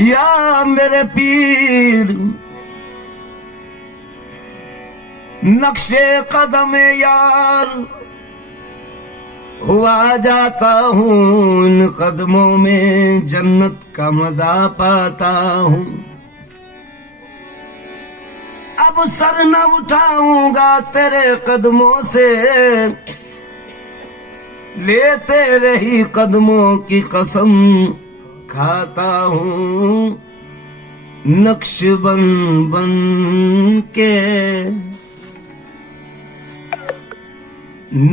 या मेरे पीर नक्शे कदम यार हुआ जाता हूँ इन कदमों में जन्नत का मजा पाता हूँ। अब सर न उठाऊंगा तेरे कदमों से, लेते रही कदमों की कसम खाता हूँ। नक्श बन बन के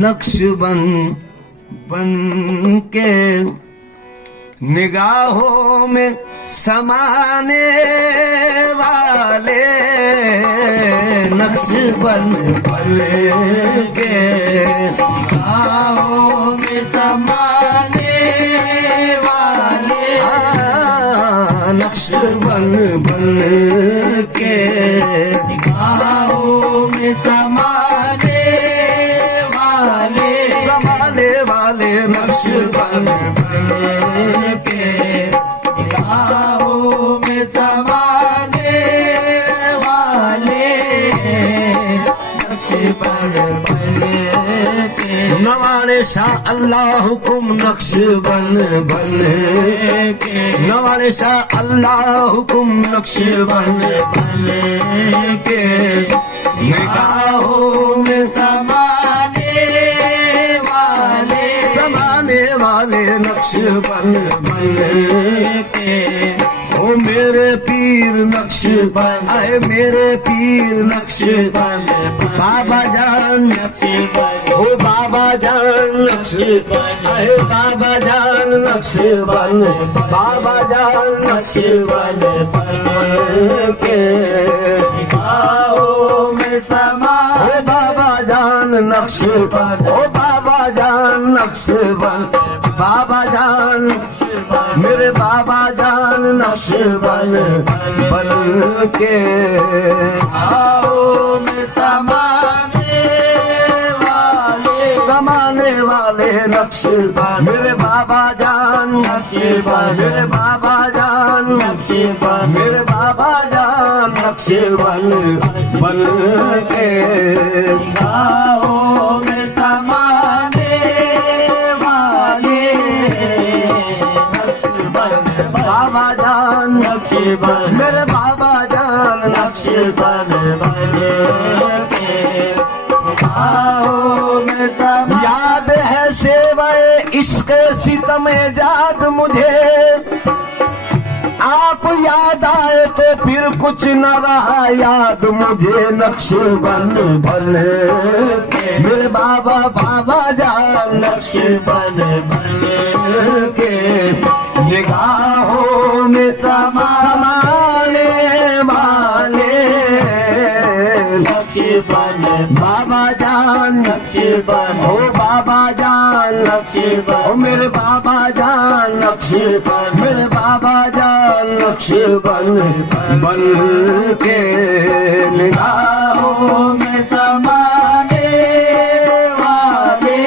नक्श बन बन के निगाहों में समाने वाले, नक्श बन बन के निगाहों में समाने वाले, नक्श बन बन के निगाहों में समाने वाले नक्श बन बन के निगाहों में समाने वाले, नक्श बन के नवाले शाह अल्लाह हुकुम नक्श बन बन के नवाले शाह अल्लाह हुकुम नक्श बन बन के निगाहों में समाने वाले नक्श बन बन के ओ मेरे पीर नक्श बन, आए मेरे पीर नक्श बन बाबा जान बन, ओ बाबा जान नक्श आए बाबा जान नक्श बन बाबा जान नक्श बन के निगाहों में समा ओ बाबा जान नक्श बन ओ बाबा जान नक्श बन बाबा जान मेरे बाबा जान नक्श बन बन के निगाहों में समाने वाले नक्श मेरे बाबा जान मेरे बाबा जान मेरे बाबा जान नक्श बन बन के निगाहों में समाने वाले, नक्श बन बाबा जान बन मेरे बाबा जान नक्श बन के निगाहों में समा याद है सेवाए इश्क सितम जाद मुझे, आप याद आए तो फिर कुछ न रहा याद मुझे। नक्श बन बन के मेरे बाबा बाबा जान नक्श बन बन के निगाहों में समाने वाले नक्श बन बाबा जान बन ओ बाबा जान नक्श बन ओ मेरे बाबा जान नक्श मेरे बाबा जान नक्श बन बन के निगाहों में समाने वाले,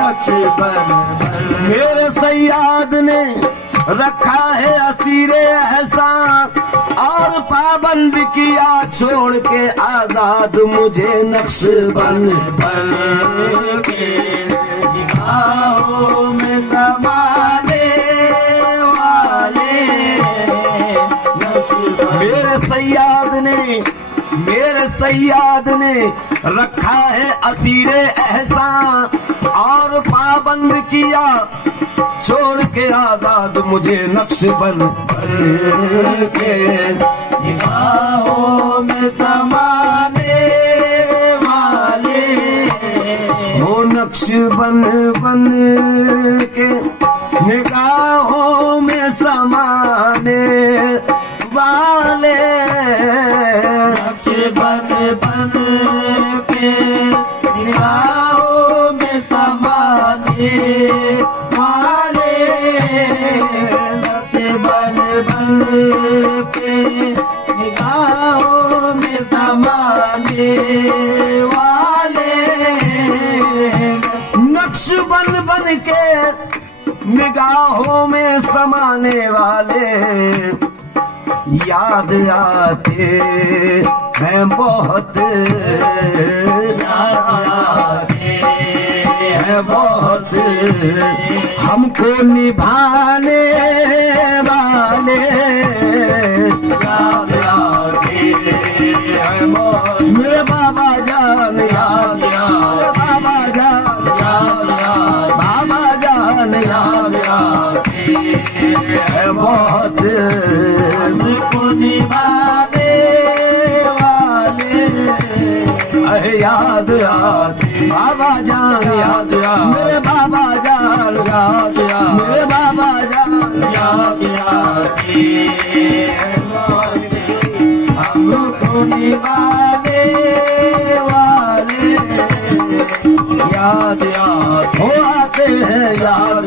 नक्श बन मेरे सैयाद ने रखा है असीरे एहसान और पाबंद किया छोड़ के आजाद मुझे। नक्श बन बन के निगाहों में समाने वाले, नक्श बन मेरे सैयाद ने रखा है असीरे एहसान और पाबंद किया छोड़ के आजाद मुझे। नक्श बन बन के निगाहों में समाने वाले, हो नक्श बन बन के निगाहों में समाने वाले, नक्श बन बन के निगाहों में समाने वाले, नक्श बन बन के निगाहों में समाने वाले, निगाहों में समाने वाले याद आते हैं बहुत, याद आते हैं बहुत, हमको निभाने वाले याद आते हैं बहुत, मेरे बाबा जान याद, बाबा जान याद, बाबा जान याद आते है बहुत, हमको निभाने वाले याद आते बाबा जान याद, मेरे बाबा जान याद, मेरे बाबा जान याद आते हैं बहुत, हमको निभाने वाले याद हो आते हैं याद,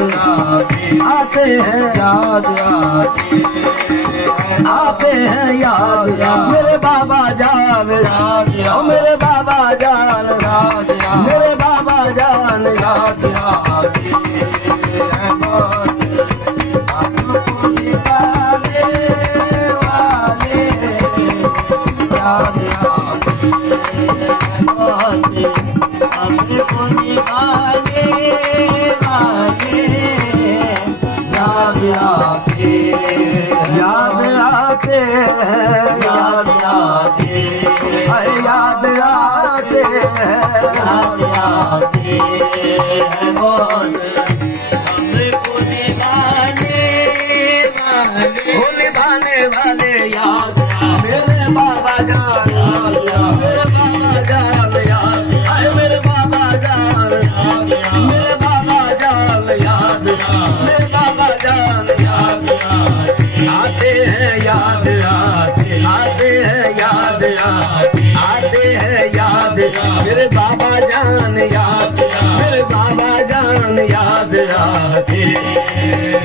आते हैं याद आते हैं याद, मेरे बाबा जान याद, मेरे बाबा जान याद, मेरे बाबा जान याद, आते हैं बहुत, हमको निभाने वाले याद आते हैं बहुत, हमको निभाने वाले याद आते याद आते हैं याद आते याद आते हैं याद आते हैं बहुत, हमको निभाने वाले वो निभाने वाले याद, मेरे बाबा जान मेरे बाबा जान याद, मेरे बाबा जान मेरे बाबा जान याद, मेरे बाबा जान याद, आते हैं याद, आते हैं याद, आते हैं याद, मेरे बाबा जान याद, मेरे बाबा जान याद आते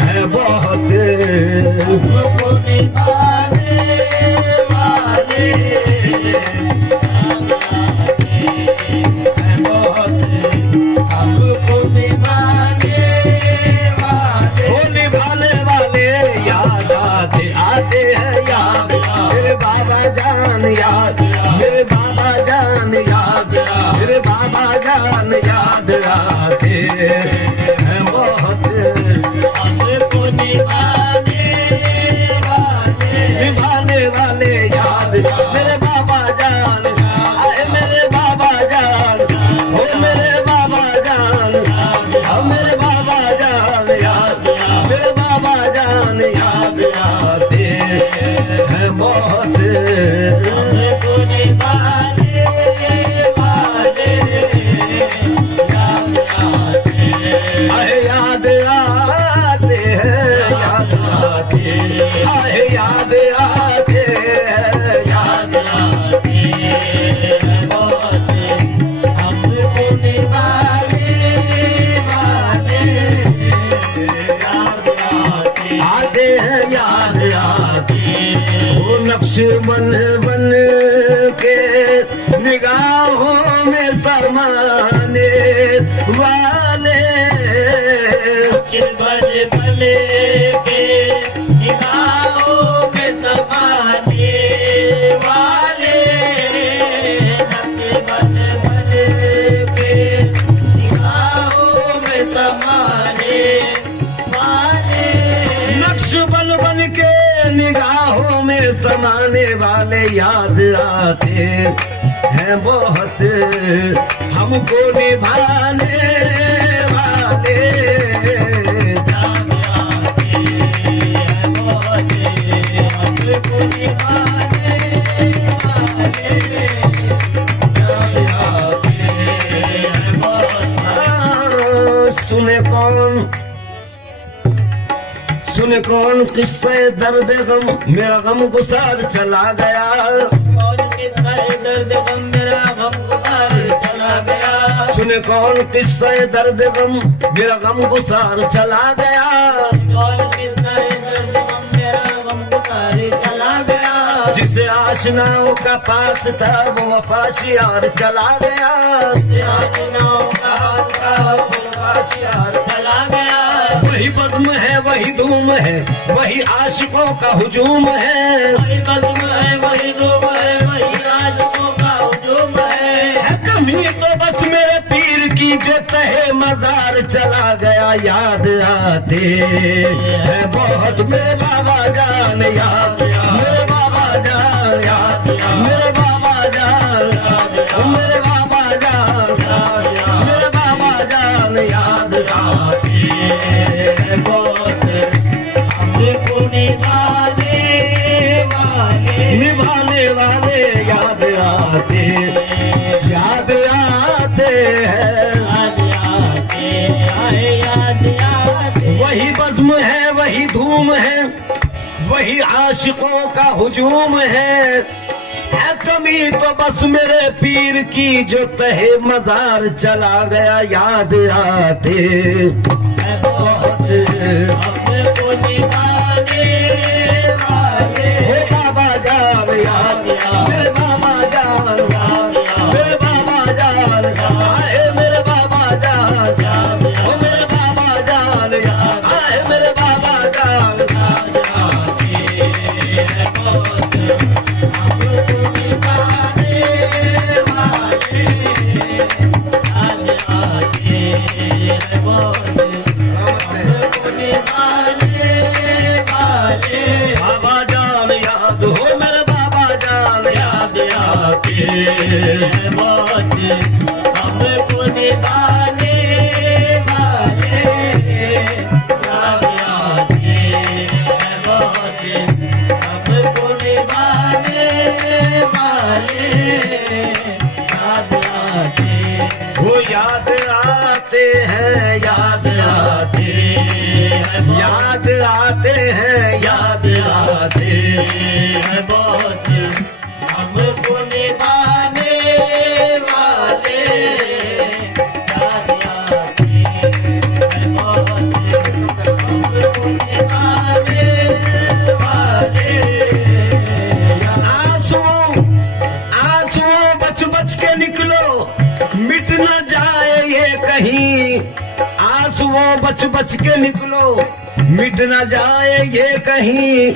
हैं बहुत, हमको निभाने वाले याद आते हैं बहुत, हमको निभाने वाले वो निभाने वाले याद आते हैं याद, मेरे बाबा जान याद, मेरे बाबा जान याद, मेरे बाबा जान याद आते हैं बहुत, हमको निभाने वाले याद, मेरे बाबा जान, मेरे बाबा जान, हो मेरे बाबा जान, मेरे बाबा जान याद, मेरे बाबा जान याद आते हैं बहुत, हमको निभाने वाले याद आते याद आते हैं याद आते याद आते हैं याद, आते हैं बहुत, हमको निभाने वाले याद आते हैं याद आते, वो नक्श बन बन के निगाहों में समाने वाले, बड़े भले के निगाहों में समाने वाले, बड़े भले के निगाहों में समाने वाले, नक्श बन बन के निगाहों में समाने वाले याद आते हैं बहुत, हमको निभाने वाले याद आते हैं बहुत, हमको निभाने वाले याद आते हैं बहुत, सुने कौन किस्से दर्द गम, मेरा गम गुसार चला गया, कौन किस्सा दर्द गम मेरा गम गुसार चला गया, सुने कौन किस्से दर्द गम, मेरा गम गुसार चला गया, कौन किस्सा दर्द गम मेरा गम गुसार चला गया, जिसे आशनाओं का पास था वो वफाशियार चला गया, आशनाओं का पास था वो वफाशियार चला गया, वही बज़्म है वही धूम है, वही आशिकों का हुजूम है। वही बज़्म है वही धूम है, वही आशिकों का हुजूम है। कमी तो बस मेरे पीर की जो तहे मजार चला गया याद आते है बहुत मेरे बाबा जान याद, मेरे बाबा जान याद, मेरे बाबा जान, मेरे बाबा जान, मेरे बाबा जान याद आते है बहुत हमको निभाने वाले याद आते, याद आते हैं। वही बज़्म है वही धूम है, वही आशिकों का हुजूम है। कमी तो बस मेरे पीर की जो तहे मजार चला गया याद आते बहुत हे बाबा जान याद, मेरे बाबा जान, मेरे बाबा जान, आए मेरे बाबा जान, ओ मेरे बाबा जान, आए मेरे बाबा जान। बाबा जान याद हो मेरे बाबा जान याद आते हमको निभाने वाले याद आते हैं बहुत, हमको निभाने वाले याद आते, वो याद आते हैं याद आते, याद आते हैं याद आते हैं बहुत, हमको निभाने वाले याद आते हैं बहुत, हमको निभाने वाले। आंसुओं आंसुओं बच बच के निकलो मिट न जाए ये कहीं, आंसुओं बच बच के निकलो मिट न जाए ये कहीं।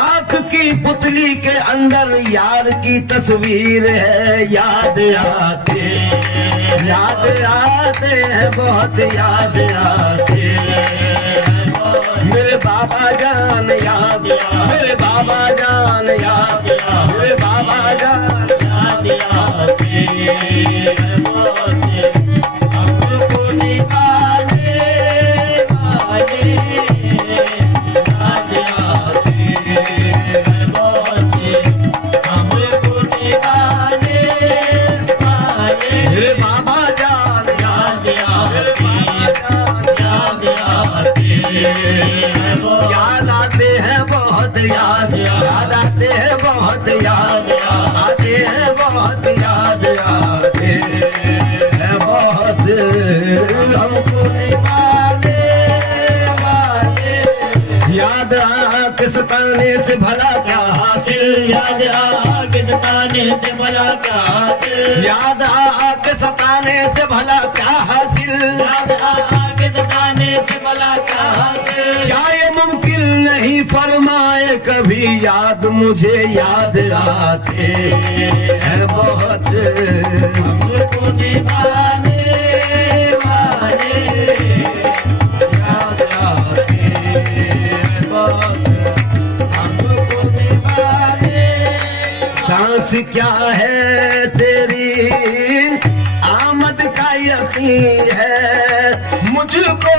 आंख की पुतली के अंदर यार की तस्वीर है याद आते, याद आते हैं बहुत याद आते मेरे बाबा जान याद, मेरे बाबा जान याद, मेरे बाबा जान याद आते हैं बहुत, हमको निभाने वाले याद आते हैं बहुत, हमको निभाने वाले मेरे बाबा जान याद आते, याद आते हैं बहुत याद, याद आते हैं बहुत याद, आते हैं बहुत याद आते हैं बहुत। हमको निभाने वाले याद आके सताने से भला क्या हासिल, याद आके सताने से भला क्या हासिल, याद आके सताने से भला क्या हासिल, याद आके सताने से भला क्या हासिल। चाहे मुमकिन नहीं फरमाए कभी याद मुझे याद आते हैं बहुत, हमको निभाने वाले याद आते हैं बहुत, हमको निभाने। सांस क्या है तेरी आमद का यकीन है मुझको,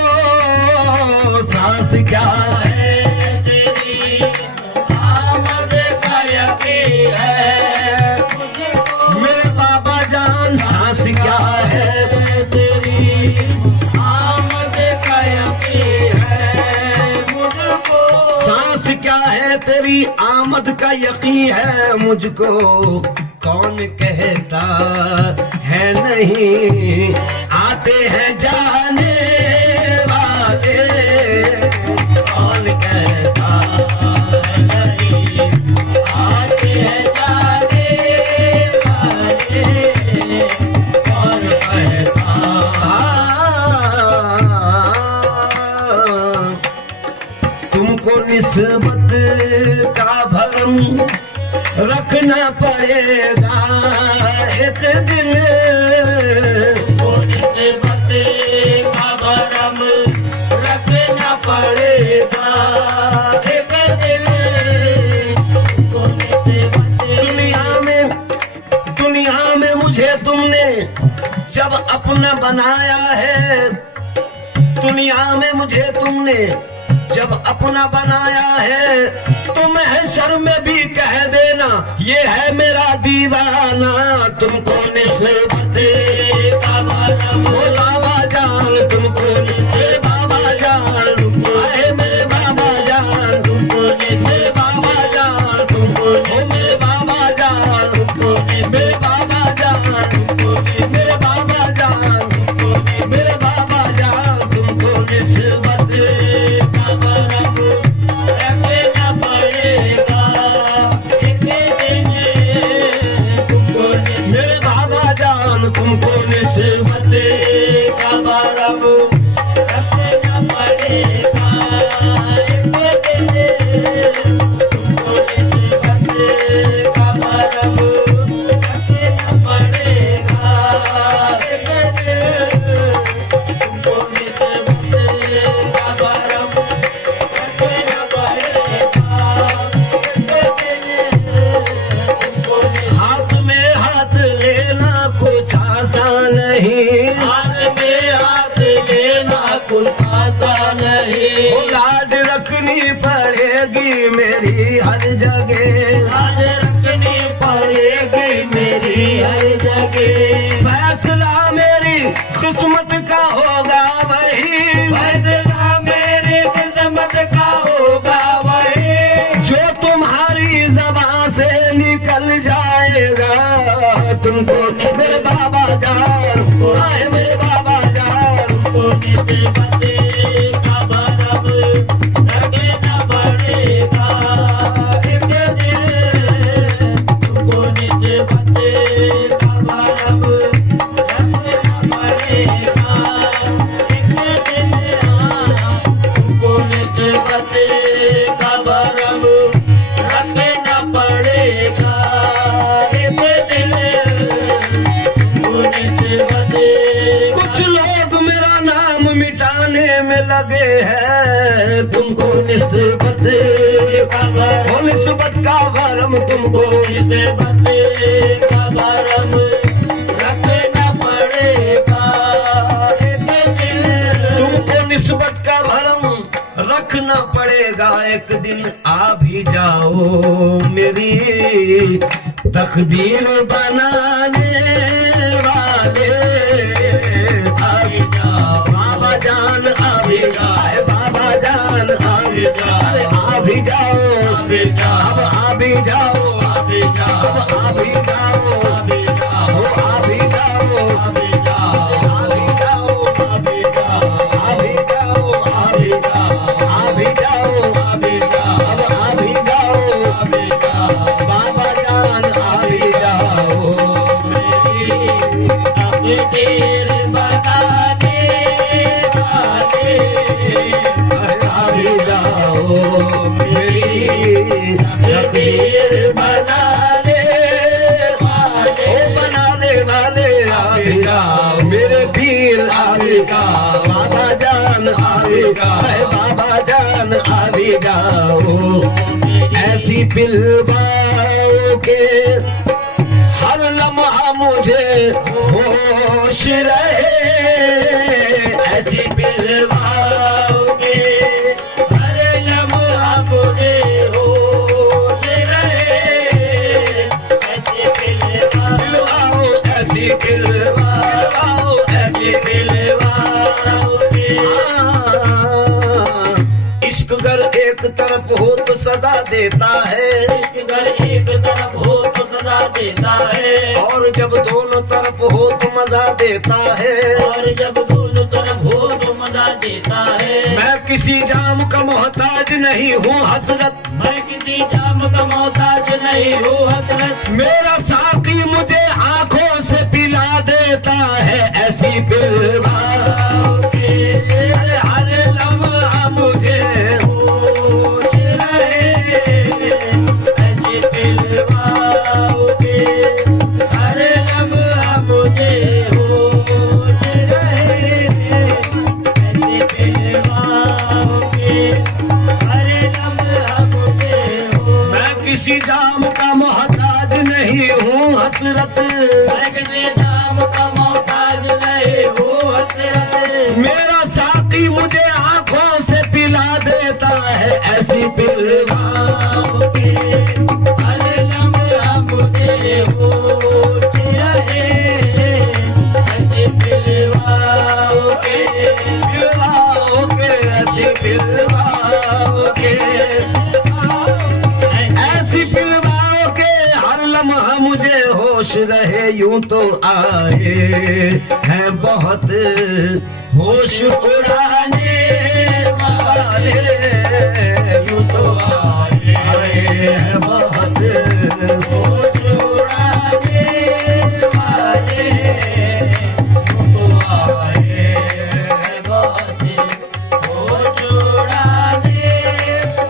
सांस क्या है तेरी आमद का यकीन है मुझको, मेरे बाबा जान सांस क्या है तेरी आमद का यकीन है मुझको, सांस क्या है तेरी आमद का यकीन है मुझको। कौन कहता है नहीं आते हैं जाने वाले, कौन कहता है नहीं आते हैं जाने वाले, कौन कहता पड़ेगा एक दिन, निस्बत का भरम रखना पड़ेगा एक दिन। दुनिया में मुझे तुमने जब अपना बनाया है, दुनिया में मुझे तुमने जब अपना बनाया है, तो महशर में भी कह देना ये है मेरा दीवाना। तुमको निस्बत का भरम ओ बाबा जान, तुमको निस्बत बाबा जान, आए मेरे बाबा जान, तुमको निस्बत बाबा जान, तुमको ओ मेरे बाबा जान, तुमको मेरे बाबा जान, मेरे बाबा जान, मेरे बाबा जान, तुमको निस्बत का भरम रखना पड़ेगा एक दिन। तुमको मेरे बाबा जान, तुमको निस्बत का भरम रखना पड़ेगा एक दिन। तुमको निस्बत का भरम रखना पड़ेगा एक दिन। तुमको निस्बत का भरम रखना पड़ेगा एक दिन। तुमको हाथ में हाथ लेना कुछ आसान नहीं, हाथ में हाथ लेना कुछ आसान नहीं। वो लाज रखनी पड़ेगी मेरी हर जगह, लाज रखनी पड़ेगी मेरी हर जगह। फैसला मेरी किस्मत का होगा वही, फैसला मेरी किस्मत का होगा वही। जो तुम्हारी ज़बान से निकल जाएगा। तुमको मेरे बाबा जान, आए मेरे बाबा जान, तुमको निस्बत का भरम रखना पड़ेगा एक दिन। तुमको निस्बत का भरम रखना पड़ेगा एक दिन। तुमको निस्बत का भरम रखना पड़ेगा एक दिन। तुमको निस्बत कुछ लोग मेरा नाम मिटाने में लगे हैं। तुमको निस्बत का भरम ओ निस्बत का भरम तुमको, निस्बत का भरम रखना पड़ेगा एक दिन। तुमको निस्बत का भरम रखना पड़ेगा एक दिन। आ भी जाओ मेरी तकदीर बनाने वाले, आ भी जाओ बाबा जान, आ भी जाओ बाबा जान, आ भी जाओ, आ भी जाओ, अब आ भी जाओ, अब आ भी जाओ, आ भी जाओ, आ भी जाओ, आ भी जाओ, आ भी जाओ, आ भी जाओ, आ भी जाओ, आ भी जाओ, अब आ भी जाओ, बाबा जान आ भी जाओ। तकदीर बनाने वाले आ भी जाओ मेरी तकदीर बनाने वाले, ओ बनाने वाले आ भी जाओ, मेरे पीर आ भी जाओ, बाबा जान आ भी जाओ, बाबा जान आ भी जाओ। ऐसी पिलवाओ के हर लम्हा मुझे होश रहे, ऐसी पिलवाओ के हर लम्हा मुझे होश रहे। ऐसे पिलवाओ, ऐसी पिलवाओ, ऐसी पिलवाओ के इश्क अगर एक तरफ हो तो सदा देता है, अगर एक तरफ हो तो सदा देता है। और जब दोनों तरफ हो तो मजा देता है। और जब दोनों तरफ हो तो मजा देता है। मैं किसी जाम का मोहताज नहीं हूँ हसरत, मैं किसी जाम का मोहताज नहीं हूँ हसरत। मेरा साकी मुझे आंखों से पिला देता है। ऐसी पिलवाओ के हर लम्हा मुझे होश रहे। ऐसे पिलवाओ के हसरत, किसी दाम का मोहताज नहीं वो हसरत। मेरा साथी मुझे आंखों से पिला देता है ऐसी पिलवाओं के, हर लम्हा मुझे होश रहे ऐसी पिलवाओं के, पिलवाओं के, ऐसी पिलवाओं के, ऐसी पिलवाओं के, हर लम्हा मुझे होश रहे। यूं तो आए हैं बहुत होश उड़ाने वाले, यूं तो आए हैं बहुत होश उड़ाने वाले, तो आए है बहुत होश उड़ाने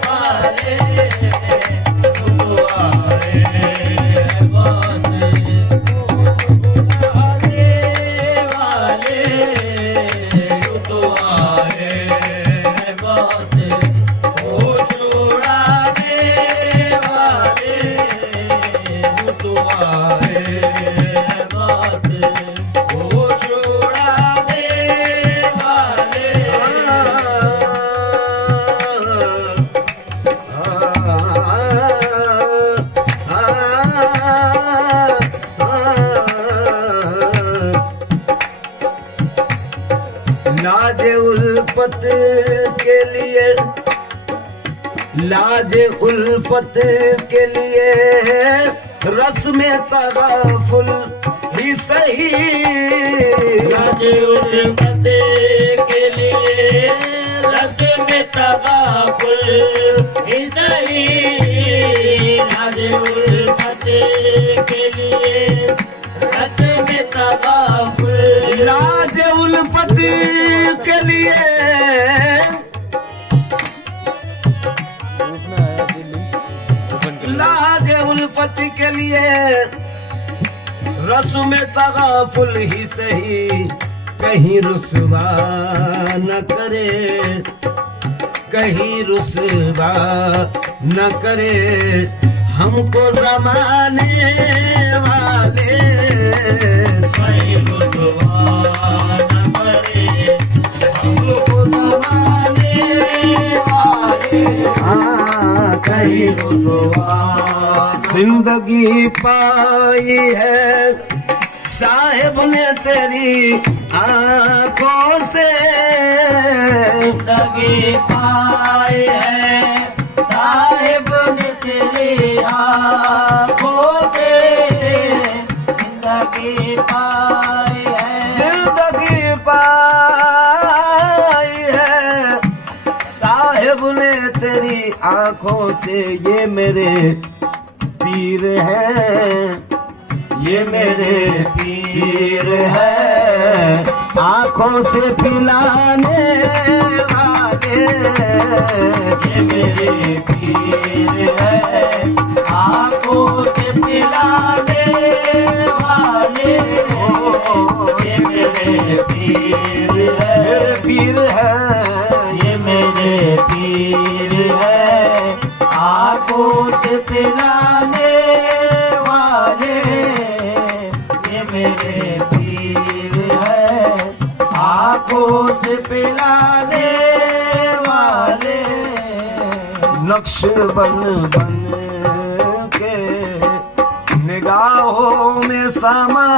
वाले, तो आए है बहुत होश उड़ाने वाले, तो आए है बहुत होश उड़ाने वाले, लाजे उल्फत के लिए, लाजे उल्फत के लिए रस में तगाफुल ही सही, राज उल्फत के लिए रस में तगाफुल ही सही, राज उल्फत के लिए रस में तगाफुल, लाजे उल्फत के लिए, लाजे उल्फत के लिए रस में तगाफुल ही सही, कहीं रुसवा न करे, कहीं रुसवा न करे हमको जमाने वाले, कहीं रुसवा न करे हमको जमाने वाले, हाँ कहीं रुसवा। जिंदगी पाई है साहिब ने तेरी आंखों से, जिंदगी पाई है साहिब ने तेरी आँखों से, जिंदगी पाई है, जिंदगी पाई है साहिब ने तेरी आंखों से। ये मेरे पीर हैं, ये मेरे पीर है, आंखों से पिलाने वाले, ये मेरे पीर है, आँखों से पिलाने वाले, ये मेरे पीर है, मेरे पीर है, ये मेरे पीर है, आँखों से पिलाने वाले, ये मेरे पीर है, आँखों से पिलाने वाले, नक्श बन बन के निगाहों में समा